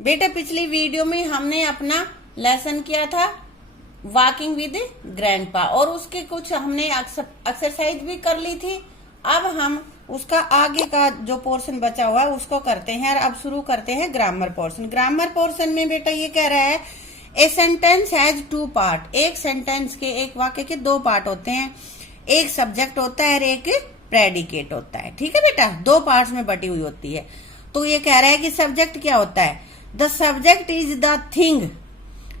बेटा पिछली वीडियो में हमने अपना लेसन किया था वॉकिंग विद ग्रैंडपा और उसके कुछ हमने एक्सरसाइज भी कर ली थी। अब हम उसका आगे का जो पोर्शन बचा हुआ है उसको करते हैं और अब शुरू करते हैं ग्रामर पोर्शन। ग्रामर पोर्शन में बेटा ये कह रहा है a sentence has two part. एक सेंटेंस के, एक वाक्य के दो पार्ट होते हैं, एक सब्जेक्ट होता है और एक प्रेडिकेट होता है। ठीक है बेटा, दो पार्ट्स में बटी हुई होती है। तो ये कह रहा है कि सब्जेक्ट क्या होता है, the subject is the thing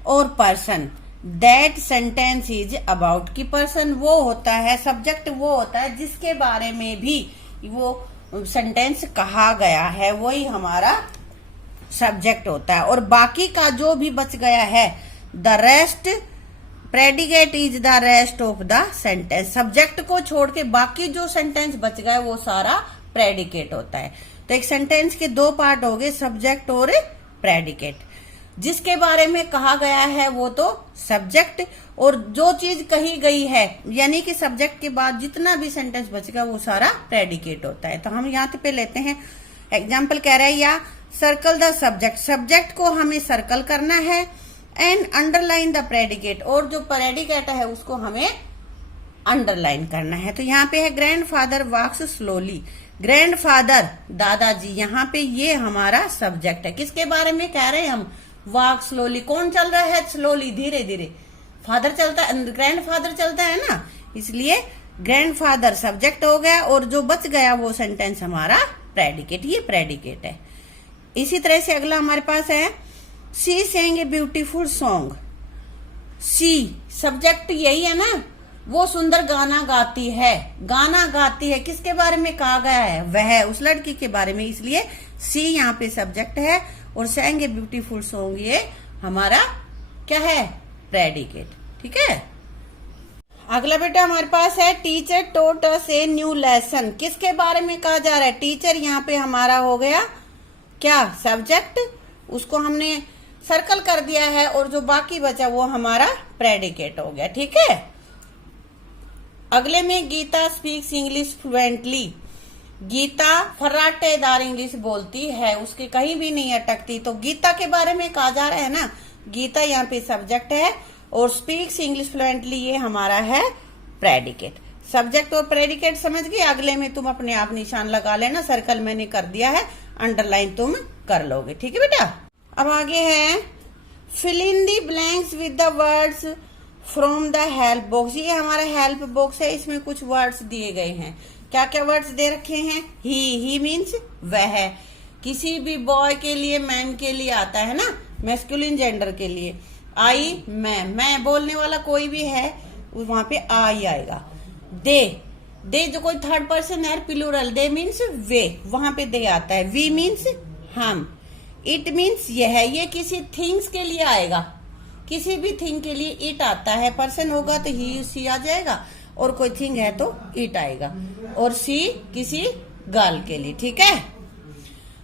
और person that sentence is about. की पर्सन वो होता है, सब्जेक्ट वो होता है जिसके बारे में भी वो सेंटेंस कहा गया है, वही हमारा सब्जेक्ट होता है। और बाकी का जो भी बच गया है, the rest predicate is the rest of the sentence. Subject को छोड़ के बाकी जो सेंटेंस बच गया वो सारा प्रेडिकेट होता है। तो एक सेंटेंस के दो पार्ट हो गए, सब्जेक्ट और प्रेडिकेट। जिसके बारे में कहा गया है वो तो सब्जेक्ट, और जो चीज कही गई है यानी कि सब्जेक्ट के बाद जितना भी सेंटेंस बचेगा वो सारा प्रेडिकेट होता है। तो हम यहाँ पे लेते हैं एग्जाम्पल, कह रहा है या सर्कल द सब्जेक्ट। सब्जेक्ट को हमें सर्कल करना है एंड अंडरलाइन द प्रेडिकेट, और जो प्रेडिकेट है उसको हमें अंडरलाइन करना है। तो यहाँ पे है ग्रैंडफादर वॉक्स स्लोली। ग्रैंडफादर दादाजी, यहाँ पे ये हमारा सब्जेक्ट है। किसके बारे में कह रहे हैं हम, वॉक स्लोली। कौन चल रहा है स्लोली, धीरे धीरे। फादर चलता है, ग्रैंडफादर चलता है ना, इसलिए ग्रैंडफादर सब्जेक्ट हो गया और जो बच गया वो सेंटेंस हमारा प्रेडिकेट, ये प्रेडिकेट है। इसी तरह से अगला हमारे पास है she sang a beautiful song. She subject यही है ना, वो सुंदर गाना गाती है। गाना गाती है किसके बारे में कहा गया है, वह उस लड़की के बारे में, इसलिए सी यहाँ पे सब्जेक्ट है और सेंग ए ब्यूटीफुल सॉन्ग ये हमारा क्या है, प्रेडिकेट। ठीक है। अगला बेटा हमारे पास है teacher taught us a new lesson. किसके बारे में कहा जा रहा है, टीचर यहाँ पे हमारा हो गया क्या, सब्जेक्ट, उसको हमने सर्कल कर दिया है और जो बाकी बचा वो हमारा प्रेडिकेट हो गया। ठीक है। अगले में Geeta speaks English fluently. Geeta फर्राटेदार इंग्लिश बोलती है, उसके कहीं भी नहीं अटकती। तो गीता के बारे में कहा जा रहा है ना, गीता यहाँ पे सब्जेक्ट है और स्पीक्स इंग्लिश फ्लुएंटली ये हमारा है प्रेडिकेट। सब्जेक्ट और प्रेडिकेट समझ गए। अगले में तुम अपने आप निशान लगा लेना, सर्कल मैंने कर दिया है, अंडरलाइन तुम कर लोगे। ठीक है बेटा। अब आगे है fill in the blanks with the words from the help box. ये हमारा हेल्प बॉक्स है, इसमें कुछ वर्ड्स दिए गए हैं। क्या क्या वर्ड्स दे रखे हैं, ही मीन्स वह, किसी भी बॉय के लिए, मैन के लिए आता है ना, मैस्कुलिन जेंडर के लिए। आई मैं बोलने वाला कोई भी है वहां पे आई आएगा। दे जो कोई थर्ड पर्सन है, प्लूरल, दे मीन्स वे, वहां पे दे आता है। वी मीन्स हम। इट मीन्स यह, ये किसी थिंग्स के लिए आएगा, किसी भी थिंग के लिए इट आता है। पर्सन होगा तो ही सी आ जाएगा और कोई थिंग है तो इट आएगा, और सी किसी गर्ल के लिए। ठीक है।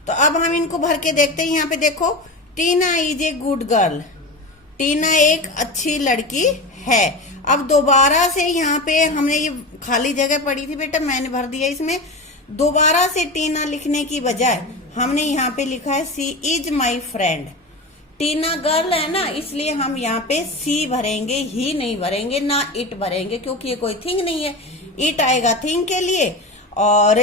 तो अब हम इनको भर के देखते हैं। यहाँ पे देखो, टीना इज ए गुड गर्ल। टीना एक अच्छी लड़की है। अब दोबारा से यहाँ पे हमने ये खाली जगह पड़ी थी बेटा, मैंने भर दिया इसमें। दोबारा से टीना लिखने की बजाय हमने यहाँ पे लिखा है she is my friend. Tina girl है ना, इसलिए हम यहाँ पे सी भरेंगे, ही नहीं भरेंगे, ना इट भरेंगे, क्योंकि ये कोई थिंग नहीं है। इट आएगा थिंग के लिए और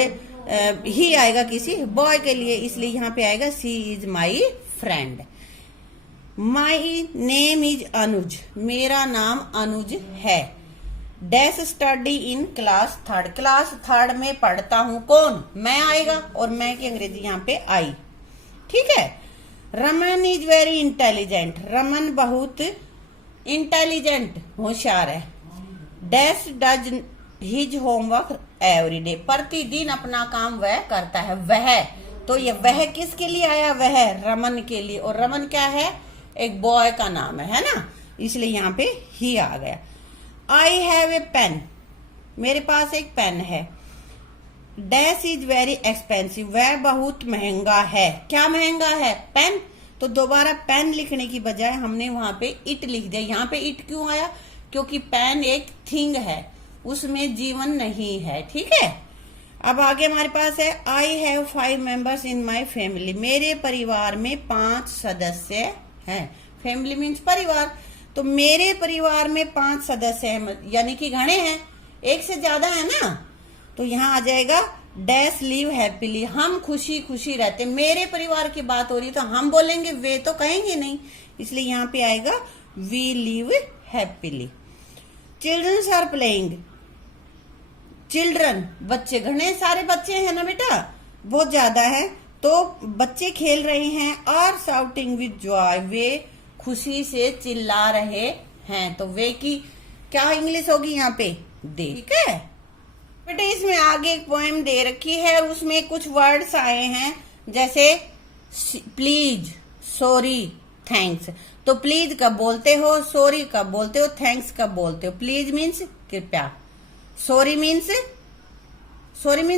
ही आएगा किसी बॉय के लिए, इसलिए यहाँ पे आएगा she is my friend. My name is Anuj. मेरा नाम अनुज है। Dash study in class third. Class third में पढ़ता हूँ। कौन, मैं आएगा, और मैं की अंग्रेजी यहाँ पे आई। ठीक है। Raman is very intelligent. Raman बहुत इंटेलिजेंट, होशियार है। Dash does his homework every day. प्रतिदिन अपना काम वह करता है। वह, तो ये वह किसके लिए आया, वह रमन के लिए, और रमन क्या है, एक बॉय का नाम है ना, इसलिए यहाँ पे ही आ गया। I have a pen. मेरे पास एक पेन है। Dash is very expensive. वह बहुत महंगा है। क्या महंगा है, पेन। तो दोबारा पेन लिखने की बजाय हमने वहां पे इट लिख दिया। यहाँ पे इट क्यों आया, क्योंकि पेन एक थिंग है, उसमें जीवन नहीं है। ठीक है। अब आगे हमारे पास है I have 5 members in my family. मेरे परिवार में 5 सदस्य हैं। फैमिली मीन्स परिवार, तो मेरे परिवार में 5 सदस्य हैं, यानी कि घने हैं, एक से ज्यादा है ना। तो यहाँ आ जाएगा डैश लिव हैप्पीली, हम खुशी खुशी रहते। मेरे परिवार की बात हो रही तो हम बोलेंगे, वे तो कहेंगे नहीं, इसलिए यहाँ पे आएगा we live happily. Childrens are playing, children बच्चे, घने सारे बच्चे हैं ना बेटा, बहुत ज्यादा है, तो बच्चे खेल रहे हैं। आर शाउटिंग विद जॉय, वे खुशी से चिल्ला रहे हैं। तो वे की क्या इंग्लिश होगी यहाँ पे, दे। ठीक है बेटा, इसमें आगे एक पोएम दे रखी है, उसमें कुछ वर्ड्स आए हैं, जैसे प्लीज, सॉरी, थैंक्स। तो प्लीज कब बोलते हो, सॉरी कब बोलते हो, थैंक्स कब बोलते हो। प्लीज मीन्स कृपया, सॉरी मीन्स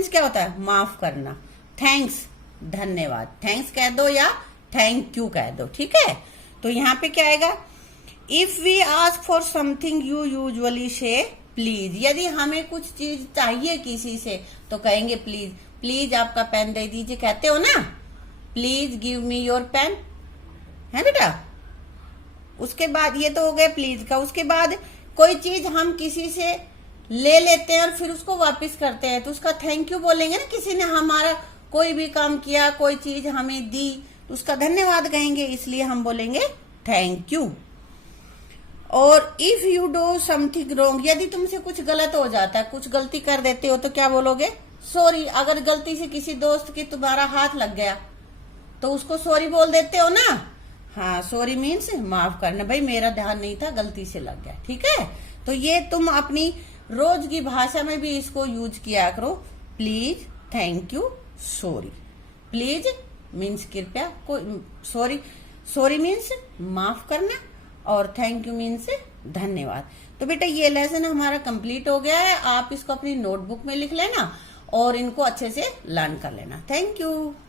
क्या होता है, माफ करना, थैंक्स धन्यवाद, थैंक्स कह दो या थैंक यू कह दो। ठीक है, तो यहाँ पे क्या आएगा, if we ask for something you usually say please. यदि हमें कुछ चीज चाहिए किसी से तो कहेंगे प्लीज। प्लीज आपका पेन दे दीजिए, कहते हो ना, please give me your pen, है बेटा। उसके बाद ये तो हो गया प्लीज का। उसके बाद कोई चीज हम किसी से ले लेते हैं और फिर उसको वापस करते हैं तो उसका थैंक यू बोलेंगे ना। किसी ने हमारा कोई भी काम किया, कोई चीज हमें दी, तो उसका धन्यवाद कहेंगे, इसलिए हम बोलेंगे थैंक यू। और if you do something wrong, यदि तुमसे कुछ गलत हो जाता है, कुछ गलती कर देते हो तो क्या बोलोगे, सॉरी। अगर गलती से किसी दोस्त की तुम्हारा हाथ लग गया तो उसको सॉरी बोल देते हो ना। हाँ, सॉरी मीन्स माफ करना, भाई मेरा ध्यान नहीं था, गलती से लग गया। ठीक है, तो ये तुम अपनी रोज की भाषा में भी इसको यूज किया करो। Please, thank you, sorry. Please means कृपया, सॉरी मीन्स माफ करना, और थैंक यू मीन्स धन्यवाद। तो बेटा ये लेसन हमारा कंप्लीट हो गया है। आप इसको अपनी नोटबुक में लिख लेना और इनको अच्छे से लर्न कर लेना। Thank you.